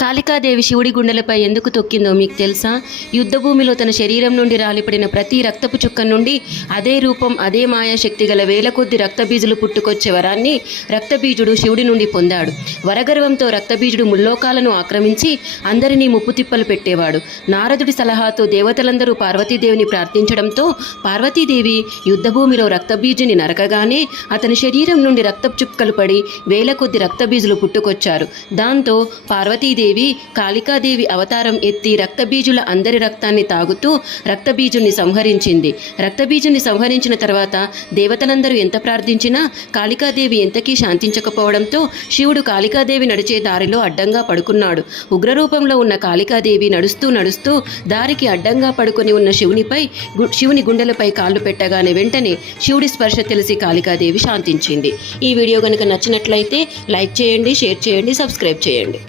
కాళికాదేవి శివుడి గుండెలపై ఎందుకు తొక్కిందో మీకు తెలుసా? యుద్ధభూమిలో తన శరీరం నుండి రాలిపడిన ప్రతి రక్తపు చుక్క నుండి అదే రూపం, అదే మాయాశక్తి గల వేల కొద్ది రక్తబీజులు పుట్టుకొచ్చే వరాన్ని రక్తబీజుడు శివుడి నుండి పొందాడు. వరగర్వంతో రక్తబీజుడు ముల్లోకాలను ఆక్రమించి అందరినీ ముప్పు తిప్పలు పెట్టేవాడు. నారదుడి సలహాతో దేవతలందరూ పార్వతీదేవిని ప్రార్థించడంతో పార్వతీదేవి యుద్ధభూమిలో రక్తబీజుని నరకగానే అతని శరీరం నుండి రక్తపు చుక్కలు పడి వేల కొద్ది రక్తబీజులు పుట్టుకొచ్చారు. దాంతో పార్వతీదేవి కాళికాదేవి అవతారం ఎత్తి రక్తబీజుల అందరి రక్తాన్ని తాగుతూ రక్తబీజుని సంహరించింది. రక్తబీజుని సంహరించిన తర్వాత దేవతలందరూ ఎంత ప్రార్థించినా కాళికాదేవి ఎంతకీ శాంతించకపోవడంతో శివుడు కాళికాదేవి నడిచే దారిలో అడ్డంగా పడుకున్నాడు. ఉగ్రరూపంలో ఉన్న కాళికాదేవి నడుస్తూ దారికి అడ్డంగా పడుకొని ఉన్న శివుని గుండెలపై కాళ్ళు పెట్టగానే వెంటనే శివుడి స్పర్శ తెలిసి కాళికాదేవి శాంతించింది. ఈ వీడియో కనుక నచ్చినట్లయితే లైక్ చేయండి, షేర్ చేయండి, సబ్స్క్రైబ్ చేయండి.